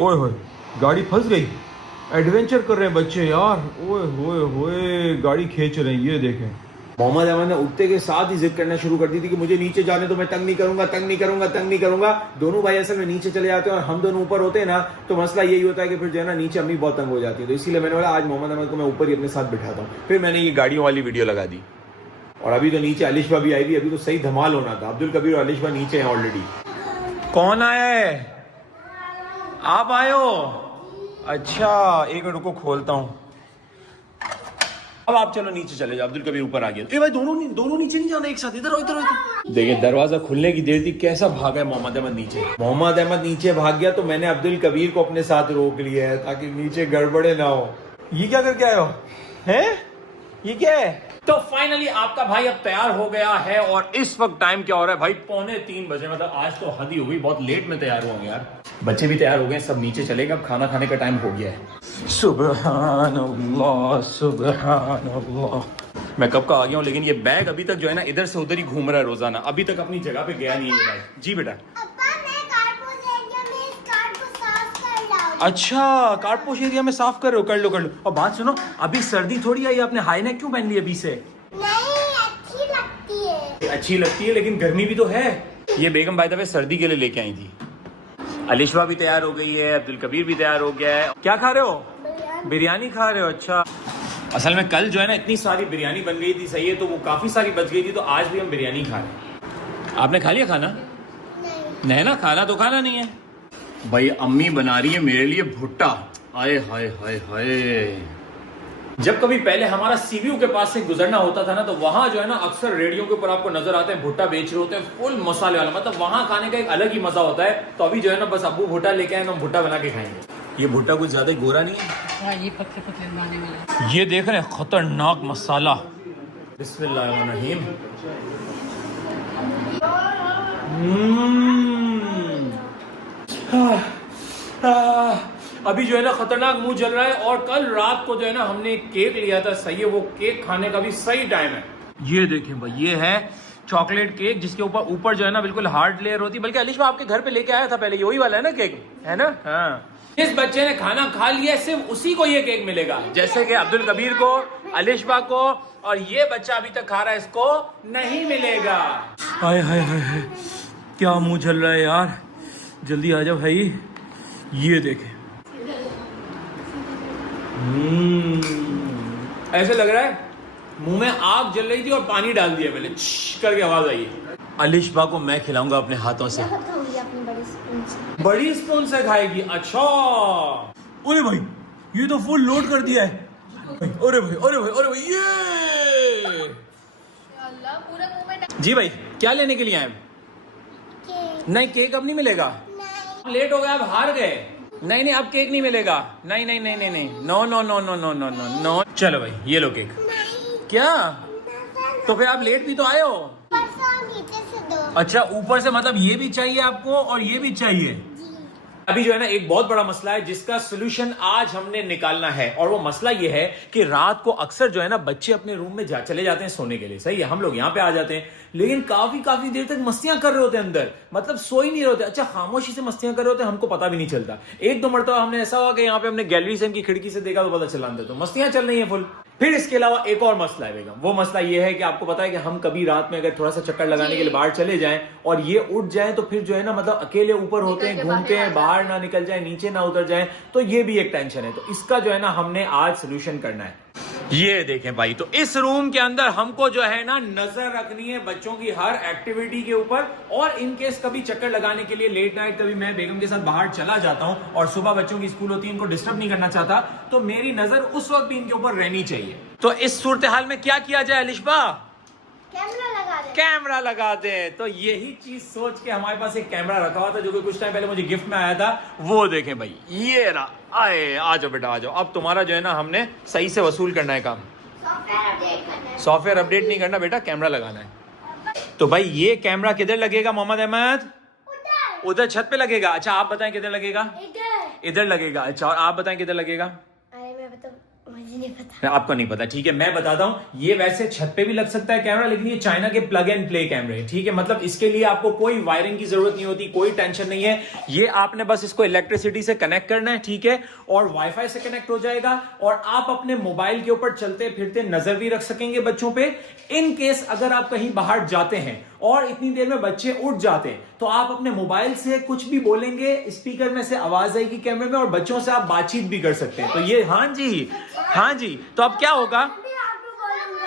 ओए होए, गाड़ी फंस गई। एडवेंचर कर रहे हैं बच्चे यार। ओए होए होए, गाड़ी खींच रहे हैं, ये देखें। मोहम्मद अहमद ने उठते के साथ ही जिद करना शुरू कर दी थी कि मुझे नीचे जाने तो मैं तंग नहीं करूंगा, तंग नहीं करूंगा, तंग नहीं करूंगा। दोनों भाई असल में नीचे चले जाते हैं और हम दोनों ऊपर होते हैं ना, तो मसला यही होता है कि फिर जो है ना नीचे अम्मी बहुत तंग हो जाती है। तो इसीलिए मैंने बोला आज मोहम्मद अहमद को मैं ऊपर ही अपने साथ बिठाता हूँ। फिर मैंने ये गाड़ियों वाली वीडियो लगा दी। और अभी तो नीचे अलिशबा भी आई थी, अभी तो सही धमाल होना था। अब्दुल कबीर और अलिशबा नीचे हैं ऑलरेडी। कौन आया है? आप आए हो? अच्छा, एक मिनट रुको, खोलता हूँ। अब आप चलो नीचे चले जाओ, अब्दुल कबीर ऊपर आ गया। ए भाई दोनों नीचे नहीं जाना एक साथ, इधर आओ इधर आओ। देखिए दरवाजा खुलने की देर थी, कैसा भागा है मोहम्मद अहमद नीचे। मोहम्मद अहमद नीचे भाग गया तो मैंने अब्दुल कबीर को अपने साथ रोक लिया है ताकि नीचे गड़बड़े ना हो। ये क्या करके आए हो? हैं? ये क्या है? तो फाइनली आपका भाई अब तैयार हो गया है और इस वक्त टाइम क्या हो रहा है भाई? 2:45 बजे। मतलब आज तो हद ही हो गई, बहुत लेट में तैयार हुआ यार। बच्चे भी तैयार हो गए, सब नीचे चलेगा, अब खाना खाने का टाइम हो गया है। सुबहान अल्लाह, सुबहान अल्लाह। मैं कब का आ गया हूँ, लेकिन ये बैग अभी तक जो है ना इधर से उधर ही घूम रहा है रोजाना, अभी तक अपनी जगह पे गया नहीं है ये बैग। जी बेटा। अच्छा, कार्डपोश एरिया में साफ कर रहे हो? कर लो कर लो। और बात सुनो, अभी सर्दी थोड़ी आई, आपने हाई नेक क्यों पहन ली अभी से? नहीं, अच्छी लगती है। अच्छी लगती है लेकिन गर्मी भी तो है। ये बेगम बाय द वे सर्दी के लिए लेके आई थी। अलिशवा भी तैयार हो गई है, अब्दुल कबीर भी तैयार हो गया है। क्या खा रहे हो? बिरयानी खा रहे हो? अच्छा। असल में कल जो है ना इतनी सारी बिरयानी बन गई थी, सही है, तो वो काफी सारी बच गई थी, तो आज भी हम बिरयानी खा रहे हैं। आपने खा लिया खाना? नहीं ना, खाना तो खाना नहीं है भाई। अम्मी बना रही है मेरे लिए भुट्टा। आए हाय हाय हाय। जब कभी पहले हमारा सीवीयू के पास से गुजरना होता था ना, तो वहां जो है ना अक्सर रेडियो के ऊपर आपको नजर आते हैं भुट्टा बेच रहे होते हैं, फुल मसाले वाला। मतलब वहां खाने का एक अलग ही मजा होता है। तो अभी जो है ना बस अब्बू भुट्टा लेके आए, हम भुट्टा बना के खाएंगे। ये भुट्टा कुछ ज्यादा गोरा नहीं है। ये पतले पतले बनाने वाला। ये देख रहे हैं खतरनाक मसाला। बिस्मिल्लाहिर्रहमानिर्रहीम। अभी जो है ना खतरनाक मुंह जल रहा है। और कल रात को जो है ना हमने एक केक लिया था, सही है, वो केक खाने का भी सही टाइम है। ये देखें भाई, ये है चॉकलेट केक जिसके ऊपर जो है ना बिल्कुल हार्ड लेयर होती है। बल्कि अलिशा आपके घर पे लेके आया था पहले, यही वाला है ना केक, है ना? हाँ। जिस बच्चे ने खाना खा लिया सिर्फ उसी को ये केक मिलेगा, जैसे कि अब्दुल कबीर को, अलिशा को, और ये बच्चा अभी तक खा रहा है, इसको नहीं मिलेगा। हाय हाय हाय, क्या मुंह जल रहा है यार। जल्दी आ जाओ भाई। ये देखें, ऐसे लग रहा है मुंह में आग जल रही थी और पानी डाल दिया मैंने, करके आवाज आई है। अलिशबा को मैं खिलाऊंगा अपने हाथों से। अपनी बड़ी स्पून से। बड़ी स्पून से खाएगी? अच्छा। अरे भाई, ये तो फुल लोड कर दिया है। अरे भाई अरे भाई अरे भाई, ये पूरे मुंह में। जी भाई, क्या लेने के लिए आए? नहीं, केक अब नहीं मिलेगा। लेट हो गया, अब हार गए। नहीं नहीं, अब केक नहीं मिलेगा। नहीं नहीं नहीं नहीं नहीं, no no no no no no no no. चलो भाई, ये लो केक। क्या? तो फिर आप लेट भी तो आए हो। नीचे से दो। अच्छा, ऊपर से मतलब ये भी चाहिए आपको और ये भी चाहिए? अभी जो है ना एक बहुत बड़ा मसला है जिसका सोल्यूशन आज हमने निकालना है। और वो मसला ये है कि रात को अक्सर जो है ना बच्चे अपने रूम में चले जाते हैं सोने के लिए, सही है, हम लोग यहाँ पे आ जाते हैं, लेकिन काफी देर तक मस्तियां कर रहे होते हैं अंदर, मतलब सो ही नहीं रहे होते। अच्छा, खामोशी से मस्तियां कर रहे होते हैं, हमको पता भी नहीं चलता। एक दो मरतबा हमने ऐसा हुआ कि यहाँ पे हमने गैलरी से इनकी खिड़की से देखा तो पता चला अंदर तो मस्तियां चल रही है फुल। फिर इसके अलावा एक और मसला है बेगम, वो मसला ये है कि आपको पता है कि हम कभी रात में अगर थोड़ा सा चक्कर लगाने के लिए बाहर चले जाएं और ये उठ जाएं तो फिर जो है ना मतलब अकेले ऊपर होते हैं, घूमते हैं, बाहर ना निकल जाए, नीचे ना उतर जाए, तो ये भी एक टेंशन है। तो इसका जो है ना हमने आज सोल्यूशन करना है। ये देखें भाई, तो इस रूम के अंदर हमको जो है ना नजर रखनी है बच्चों की हर एक्टिविटी के ऊपर। और इनकेस कभी चक्कर लगाने के लिए लेट नाइट कभी मैं बेगम के साथ बाहर चला जाता हूं और सुबह बच्चों की स्कूल होती है, इनको डिस्टर्ब नहीं करना चाहता, तो मेरी नजर उस वक्त भी इनके ऊपर रहनी चाहिए। तो इस सूरत हाल में क्या किया जाए अलिशबा? कैमरा लगा दे। तो यही चीज सोच के हमारे पास एक कैमरा रखा हुआ था जो कि कुछ टाइम पहले मुझे गिफ्ट में आया था। वो देखें भाई, ये रहा। आए, आ जाओ बेटा आ जाओ। अब तुम्हारा जो है ना हमने सही से वसूल करना है काम। सॉफ्टवेयर अपडेट नहीं करना बेटा, कैमरा लगाना है। तो भाई ये कैमरा किधर लगेगा मोहम्मद अहमद? उधर छत पे लगेगा। अच्छा, आप बताएं किधर लगेगा? इधर लगेगा। अच्छा, और आप बताएं किधर लगेगा? मुझे नहीं पता। आपको नहीं पता, ठीक है, मैं बताता हूं। ये वैसे छत पे भी लग सकता है कैमरा, लेकिन ये चाइना के प्लग एंड प्ले कैमरे, ठीक है। मतलब इसके लिए आपको कोई वायरिंग की जरूरत नहीं होती, कोई टेंशन नहीं है। ये आपने बस इसको इलेक्ट्रिसिटी से कनेक्ट करना है, ठीक है, और वाईफाई से कनेक्ट हो जाएगा, और आप अपने मोबाइल के ऊपर चलते फिरते नजर भी रख सकेंगे बच्चों पे। इन केस अगर आप कहीं बाहर जाते हैं और इतनी देर में बच्चे उठ जाते हैं, तो आप अपने मोबाइल से कुछ भी बोलेंगे, स्पीकर में से आवाज आएगी कैमरे में, और बच्चों से आप बातचीत भी कर सकते हैं। तो ये, हाँ जी, हाँ जी। तो अब क्या होगा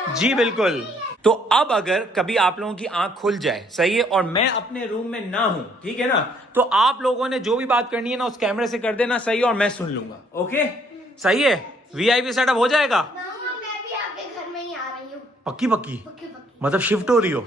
जी, बिल्कुल। तो अब अगर कभी आप लोगों की आंख खुल जाए, सही है, और मैं अपने रूम में ना हूं, ठीक है ना, तो आप लोगों ने जो भी बात करनी है ना उस कैमरे से कर देना, सही है, और मैं सुन लूंगा। ओके, सही है, वीआईपी सेटअप हो जाएगा। मैं भी आपके घर में ही आ रही हूँ। पक्की पक्की मतलब शिफ्ट हो रही हो,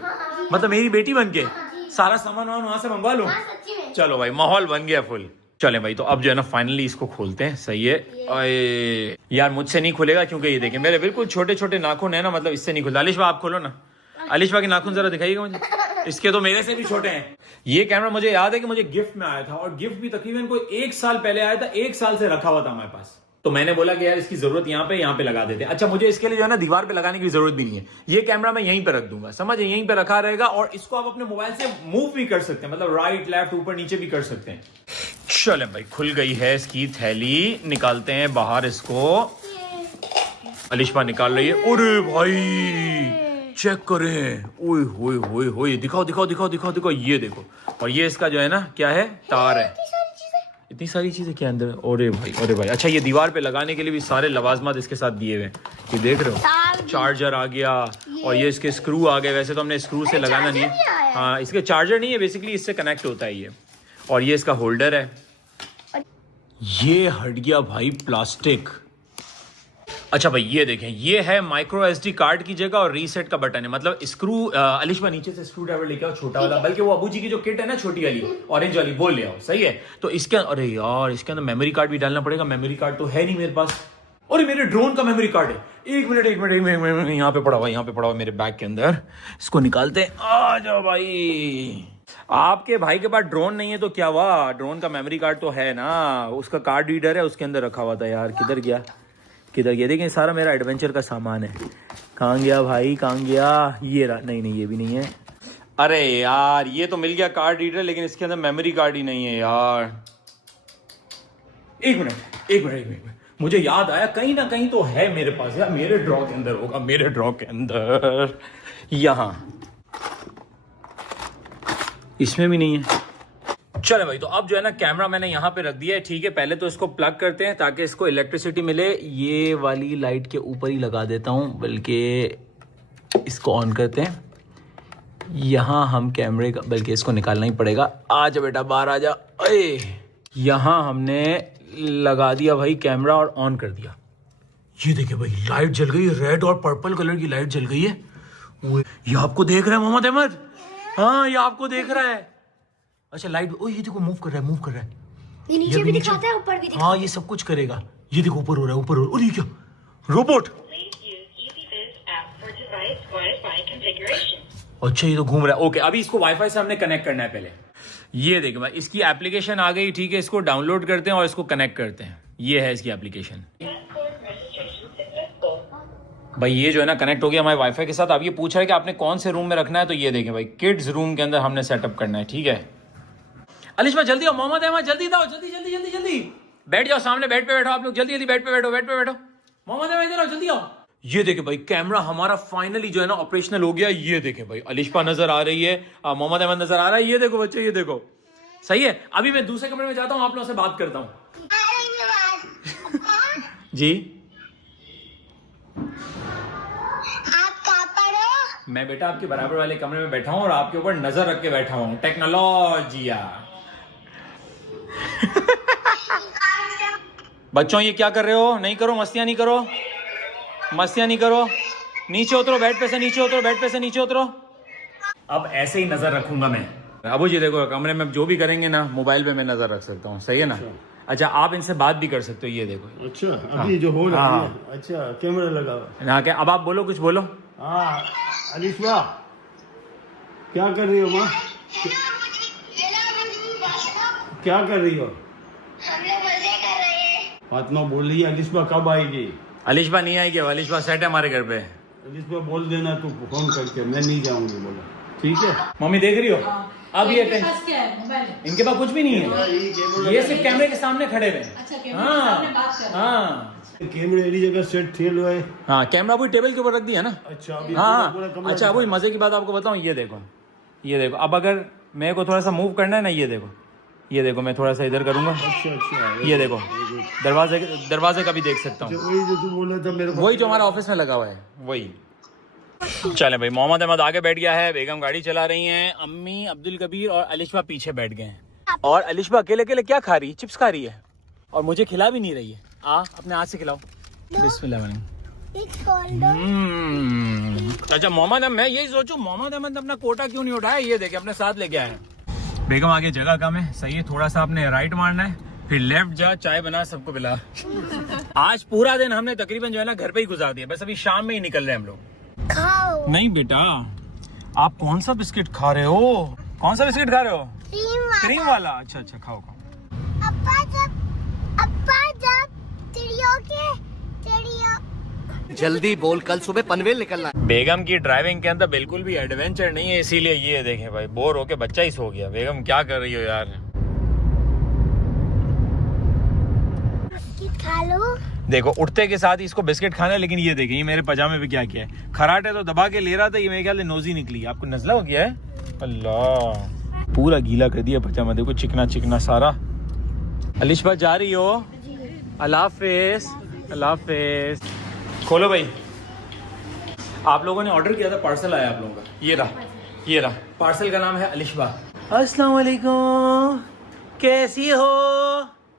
मतलब मेरी बेटी बन के सारा सामान वहां से मंगवा लूं। सच्ची में। चलो भाई, माहौल बन गया फुल। चले भाई, तो अब जो है ना फाइनली इसको खोलते हैं, सही है। अरे यार, मुझसे नहीं खुलेगा, क्योंकि ये देखें मेरे बिल्कुल छोटे छोटे नाखून है ना, मतलब इससे नहीं खुलता। अलिशा आप खोलो ना, अलिशा के नाखून जरा दिखाइएगा मुझे, इसके तो मेरे से भी छोटे हैं। ये कैमरा मुझे याद है कि मुझे गिफ्ट में आया था, और गिफ्ट भी तकरीबन कोई 1 साल पहले आया था, 1 साल से रखा हुआ था हमारे पास। तो मैंने बोला कि यार इसकी जरूरत यहाँ पे लगा देते हैं। अच्छा, मुझे इसके लिए जो है ना दीवार पे लगाने की जरूरत भी नहीं है, ये कैमरा मैं यहीं पे रख दूंगा, समझ, यहीं पे रखा रहेगा, और इसको आप अपने मोबाइल से मूव भी कर सकते हैं, मतलब राइट लेफ्ट ऊपर नीचे भी कर सकते हैं। चलें भाई, खुल गई है इसकी थैली, निकालते हैं बाहर इसको। अलिशा निकाल रही है। अरे भाई चेक करें, ओए होए होए होए, दिखाओ दिखाओ दिखाओ दिखाओ दिखाओ, ये देखो। और ये इसका जो है ना क्या है, तार है। इतनी सारी चीजें क्या अंदर, अरे भाई अरे भाई। अच्छा, ये दीवार पे लगाने के लिए भी सारे लवाजमात इसके साथ दिए हुए हैं, ये देख रहे हो। चार्जर आ गया, और ये इसके स्क्रू आ गए। वैसे तो हमने स्क्रू से लगाना नहीं है, हाँ, इसके चार्जर नहीं है, बेसिकली इससे कनेक्ट होता है ये। और ये इसका होल्डर है। ये हट गया भाई प्लास्टिक। अच्छा भाई, ये देखें, ये है माइक्रो एसडी कार्ड की जगह, और रीसेट का बटन है। मतलब स्क्रू, अलिशा नीचे से स्क्रू ड्राइवर लेके आओ, छोटा वाला, बल्कि वो अबू जी की जो किट है ना छोटी वाली ऑरेंज वाली, वो ले आओ, सही है। तो इसके, अरे यार, इसके अंदर मेमोरी कार्ड भी डालना पड़ेगा। मेमोरी कार्ड तो है नहीं मेरे पास, और मेरे ड्रोन का मेमोरी कार्ड है। एक मिनट यहाँ पे पड़ा हुआ मेरे बैग के अंदर, इसको निकालते हैं। आ जाओ भाई, आपके भाई के पास ड्रोन नहीं है तो क्या हुआ, ड्रोन का मेमोरी कार्ड तो है ना, उसका कार्ड रीडर है, उसके अंदर रखा हुआ था। यार किधर गया, देखिए सारा मेरा एडवेंचर का सामान है। कहाँ गया भाई, कहाँ गया, ये रहा। नहीं, ये भी नहीं है। अरे यार, ये तो मिल गया कार्ड रीडर, लेकिन इसके अंदर मेमोरी कार्ड ही नहीं है यार। एक मिनट, मुझे याद आया, कहीं ना कहीं तो है मेरे पास यार, मेरे ड्रॉ के अंदर होगा, मेरे ड्रॉ के अंदर, यहां, इसमें भी नहीं है। चले भाई, तो अब जो है ना कैमरा मैंने यहाँ पे रख दिया है, ठीक है। पहले तो इसको प्लग करते हैं ताकि इसको इलेक्ट्रिसिटी मिले। ये वाली लाइट के ऊपर ही लगा देता हूँ, बल्कि इसको ऑन करते हैं। यहाँ हम कैमरे का, बल्कि इसको निकालना ही पड़ेगा। आजा बेटा, बाहर आजा। अरे यहाँ हमने लगा दिया भाई कैमरा, और ऑन कर दिया। ये देखिए भाई, लाइट जल गई, रेड और पर्पल कलर की लाइट जल गई है। ये आपको देख रहा है मोहम्मद अहमद, हाँ ये आपको देख रहा है। अच्छा, लाइट, ओ ये देखो मूव कर रहा है, ये नीचे भी दिखाता है, ऊपर भी दिखाता है। हाँ, ये सब कुछ करेगा। ये देखो ऊपर हो रहा है, और ये क्या, रोबोट। अच्छा, ये तो घूम रहा है। ओके, अभी इसको वाईफाई से हमने कनेक्ट करना है पहले। ये देखो भाई, इसकी एप्लीकेशन आ गई, ठीक है। इसको डाउनलोड करते हैं और इसको कनेक्ट करते हैं। ये है इसकी एप्लीकेशन भाई। ये जो है ना कनेक्ट हो गया हमारे वाईफाई के साथ। अब ये पूछ रहा है कि आपने कौन से रूम में रखना है, तो ये देखें भाई, किड्स रूम के अंदर हमने सेटअप करना है, ठीक है। अलिशा जल्दी आओ, मोहम्मद अहमद जल्दी आओ, जल्दी बैठ जाओ, सामने बेड पे बैठो आप लोग, जल्दी बेड पे बैठो। मोहम्मद अहमद इधर आओ, जल्दी आओ। ये देखे भाई, कैमरा हमारा फाइनली जो है ना ऑपरेशनल हो गया। ये देखे भाई, अलिशा नजर आ रही है, मोहम्मद अहमद नजर आ रहा है। ये देखो बच्चे, ये देखो, सही है। अभी मैं दूसरे कमरे में जाता हूँ, आप लोगों से बात करता हूँ। जी, आप कहाँ पर हो? मैं बेटा आपके बराबर वाले कमरे में बैठा हूँ, और आपके ऊपर नजर रख के बैठा हूँ। टेक्नोलॉजिया। बच्चों, ये क्या कर रहे हो? नहीं करो, मस्तियां नहीं करो। नीचे उतरो, बेड पे से नीचे उतरो। अब ऐसे ही नजर रखूंगा मैं। अबू जी देखो, कमरे में जो भी करेंगे ना, मोबाइल पे मैं नजर रख सकता हूँ, सही है ना। अच्छा, आप इनसे बात भी कर सकते हो, ये देखो। अच्छा, अभी जो हो रहा है, अच्छा कैमरा लगा हुआ है। क्या, अब आप बोलो, कुछ बोलो। हाँ, अलिशा क्या कर रही हो माँ? क्या कर रही हो? हम लोग मजे कर रहे हैं। फातिमा बोल रही है, अलिशा कब आएगी? अलिशबा नहीं आएगी, अलिशबा सेट है हमारे घर पे। अलिशबा बोल देना तू फोन करके, मैं नहीं जाऊंगी बोला, ठीक है। मम्मी देख रही हो अब ये इनके पास क्या है? मोबाइल है। इनके पास कुछ भी नहीं है, ये सिर्फ कैमरे के सामने खड़े हुए हैं। अच्छा, कैमरे के सामने बात कर रहे हैं। हाँ कैमरे वाली जगह सेट थे लो है। हाँ, कैमरा वही टेबल के ऊपर रख दिया ना। अच्छा अभी हाँ पूरा कमरा अच्छा, वही मजे की बात आपको बताऊं, ये देखो, ये देखो, अब अगर मेरे को थोड़ा सा मूव करना है ना, ये देखो, ये देखो, मैं थोड़ा सा इधर करूंगा, अच्छा ये देखो, दरवाजे का भी देख सकता हूँ, वही जो तू बोला था मेरे वही जो हमारा ऑफिस में लगा हुआ है वही। चले भाई, मोहम्मद अहमद आगे बैठ गया है, बेगम गाड़ी चला रही हैं, अम्मी, अब्दुल कबीर और अलिशबा पीछे बैठ गए हैं। और अलिशबा अकेले अकेले क्या खा रही है? चिप्स खा रही है और मुझे खिला भी नहीं रही है। अपने हाथ से खिलाओ। बिस्मिल्लाह। अच्छा मोहम्मद, मैं यही सोचूं मोहम्मद अहमद अपना कोटा क्यों नहीं उठाया, ये देखे अपने साथ लेके आए। बेगम आगे जगह कम है, सही है, थोड़ा सा आपने राइट मारना है, फिर लेफ्ट जा, चाय बना, सबको पिला। आज पूरा दिन हमने तकरीबन जो है ना घर पे ही गुजार दिया, बस अभी शाम में ही निकल रहे हैं हम लोग। खाओ। नहीं बेटा, आप कौन सा बिस्किट खा रहे हो? कौन सा बिस्किट खा रहे हो? क्रीम वाला। अच्छा अच्छा, खाओ खाओ। अब्बा जब चिड़ियों जल्दी बोल, कल सुबह पनवेल निकलना है। बेगम की ड्राइविंग के अंदर बिल्कुल भी एडवेंचर नहीं है, इसीलिए ये देखें भाई, बोर होके बच्चा ही सो गया। बेगम क्या कर रही हो यार? खा लो। देखो उठते के साथ ही इसको बिस्किट खाना है, लेकिन ये देखें, ये मेरे पजामे पे क्या किया है, खराटे तो दबा के ले रहा था, ये मेरे ख्याल से नोजी निकली। आपको नजला हो गया है? अल्लाह, पूरा गीला कर दिया पजामा, देखो चिकना चिकना सारा। अलिशबा जा रही हो? अल्लाह हाफिज, अल्लाह हाफिज। खोलो भाई, आप लोगों ने ऑर्डर किया था, पार्सल आया आप लोगों का, ये रहा पार्सल का नाम है अलिशबा। अस्सलाम वालेकुम, कैसी हो?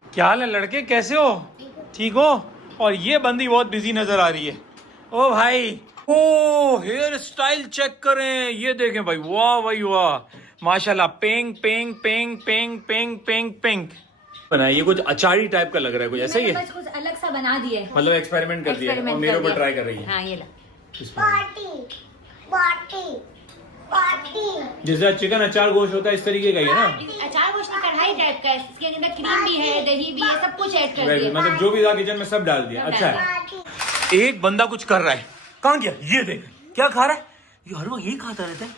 क्या हाल है लड़के, कैसे हो? ठीक हो? और ये बंदी बहुत बिजी नजर आ रही है। ओ भाई, ओ हेयर स्टाइल चेक करें, ये देखें भाई, वाह भाई वाह, माशाल्लाह, pink pink pink pink pink pink pink बना। ये कुछ अचारी टाइप का लग रहा है, कुछ ऐसा ही है, बस कुछ अलग सा बना दिया है, मतलब एक्सपेरिमेंट कर दिया है और मेरे ऊपर ट्राई कर रही है। हाँ, ये ला। पार्टी। जैसे चिकन अचार गोश्त होता है, इस तरीके का ही है ना? अचार गोश्त में कढ़ाई टाइप का है, इसके अंदर क्रीम भी है, दही भी है, सब कुछ ऐड कर दिया। मतलब जो भी था किचन में सब डाल दिया। अच्छा है, एक बंदा कुछ कर रहा है, कहाँ गया? ये देख क्या खा रहा है, ये हर वक्त यही खाता रहता है,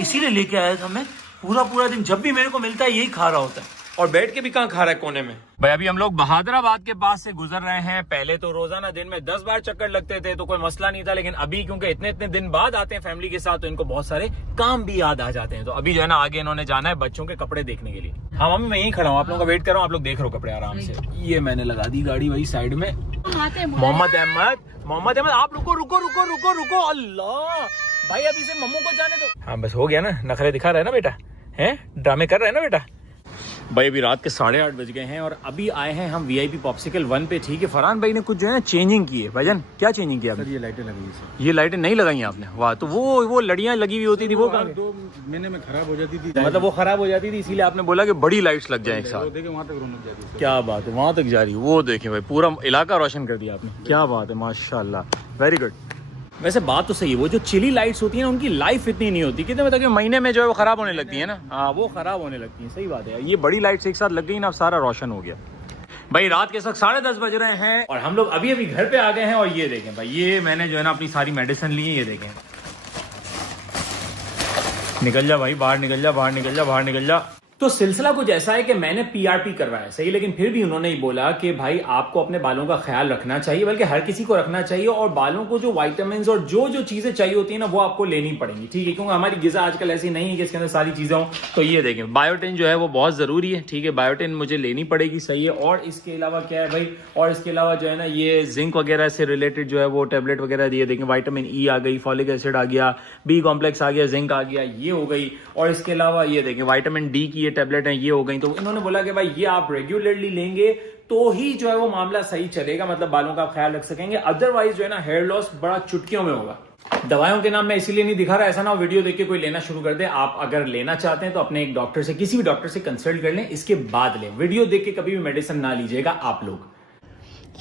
इसीलिए लेके आया था मैं। पूरा दिन जब भी मेरे को मिलता है यही खा रहा होता है, और बैठ के भी कहाँ खा रहा है, कोने में। भाई अभी हम लोग बहादुराबाद के पास से गुजर रहे हैं। पहले तो रोजाना दिन में 10 बार चक्कर लगते थे तो कोई मसला नहीं था, लेकिन अभी क्योंकि इतने दिन बाद आते हैं फैमिली के साथ, तो इनको बहुत सारे काम भी याद आ जाते हैं। तो अभी जो है ना, आगे इन्होंने जाना है बच्चों के कपड़े देखने के लिए। हाँ मम्मी, मैं यहीं खड़ा हूँ, आप लोगों का वेट कर रहा हूँ, आप लोग देख रहे हो कपड़े आराम से। ये मैंने लगा दी गाड़ी वही साइड में। मोहम्मद अहमद, आप रुको। अल्लाह भाई, अभी से मम्मू को जाने दो। हाँ बस हो गया ना, नखरे दिखा रहा है ना बेटा, हैं ड्रामे कर रहे हैं ना बेटा। भाई अभी रात के 8:30 बज गए हैं और अभी आए हैं हम VIP पॉप्सिकल 1 पे। ठीक है, फरहान भाई ने कुछ जो है ना चेंजिंग की है। भाईजान क्या चेंजिंग किया? ये लाइटें लगी है, ये लाइटें नहीं लगाई आपने? वाह, तो वो लड़ियां लगी हुई होती थी, वो 2 महीने में खराब हो जाती थी, मतलब वो खराब हो जाती थी, इसीलिए आपने बोला कि बड़ी लाइट्स लग जाए एक साथ। देखे वहाँ तक रौनक जाती है। क्या बात है, वहां तक जा रही है, वो देखें भाई, पूरा इलाका रोशन कर दिया आपने। क्या बात है, माशाल्लाह, वेरी गुड। वैसे बात तो सही है, वो जो चिली लाइट्स होती है ना, उनकी लाइफ इतनी नहीं होती, कितने मतलब महीने में जो है वो खराब होने लगती है ना। हाँ, वो खराब होने लगती है, सही बात है। ये बड़ी लाइट्स एक साथ लग गई ना, अब सारा रोशन हो गया। भाई रात के 10:30 बज रहे हैं और हम लोग अभी घर पे आ गए हैं। और ये देखें भाई, ये मैंने जो है ना अपनी सारी मेडिसिन ली है, ये देखें। निकल जा भाई, बाहर निकल जा। तो सिलसिला कुछ ऐसा है कि मैंने PRP करवाया, सही, लेकिन फिर भी उन्होंने ही बोला कि भाई आपको अपने बालों का ख्याल रखना चाहिए, बल्कि हर किसी को रखना चाहिए, और बालों को जो विटामिन्स और जो चीजें चाहिए होती है ना, वो आपको लेनी पड़ेंगी। ठीक है, क्योंकि हमारी गिज़ा आजकल ऐसी नहीं है कि इसके अंदर सारी चीजें हों। तो ये देखें, बायोटिन जो है वो बहुत जरूरी है। ठीक है, बायोटिन मुझे लेनी पड़ेगी, सही है। और इसके अलावा क्या है भाई, और इसके अलावा जो है ना, ये जिंक वगैरह से रिलेटेड जो है वो टेबलेट वगैरह दिए। देखें, विटामिन E आ गई, फॉलिक एसिड आ गया, B कॉम्प्लेक्स आ गया, जिंक आ गया, ये हो गई। और इसके अलावा ये देखें, विटामिन D की ये टेबलेट है, ये हो गई। तो इन्होंने बोला कि भाई ये आप रेगुलरली लेंगे तो ही जो है वो मामला सही चलेगा, मतलब बालों का आप ख्याल रख सकेंगे। अदरवाइज जो है ना, हेयर लॉस बड़ा चुटकियों में होगा। दवाइयों के नाम मैं इसीलिए नहीं दिखा रहा, ऐसा ना वीडियो देख के कोई लेना शुरू कर दे। आप अगर लेना चाहते हैं तो अपने एक डॉक्टर से, किसी भी डॉक्टर से कंसल्ट कर लें, इसके बाद लें। वीडियो देख के कभी भी मेडिसिन ना लीजिएगा आप लोग।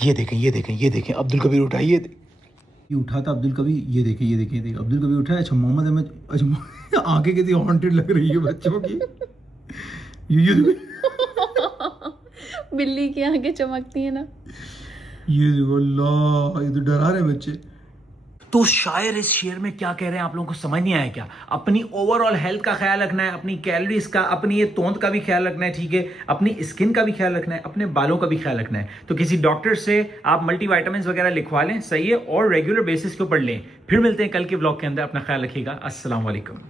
ये देखें अब्दुल कबीर उठा, ये उठा था अब्दुल कबीर, ये देखें अब्दुल कबीर उठा है। अच्छा मोहम्मद अहमद, अच्छा आंखें कितनी हॉन्टेड लग रही है बच्चों की। ये बिल्ली की आंखें चमकती है ना। ये देखो अल्लाह, ये तो डरा रहे बच्चे। तो शायर इस शेर में क्या कह रहे हैं आप लोगों को समझ नहीं आया क्या? अपनी ओवरऑल हेल्थ का ख्याल रखना है, अपनी कैलोरीज का, अपनी ये तोंद का भी ख्याल रखना है, ठीक है, अपनी स्किन का भी ख्याल रखना है, अपने बालों का भी ख्याल रखना है। तो किसी डॉक्टर से आप मल्टीविटामिन वगैरह लिखवा लें, सही है, और रेगुलर बेसिस के ऊपर लें। फिर मिलते हैं कल के व्लॉग के अंदर, अपना ख्याल रखिएगा। अस्सलाम वालेकुम।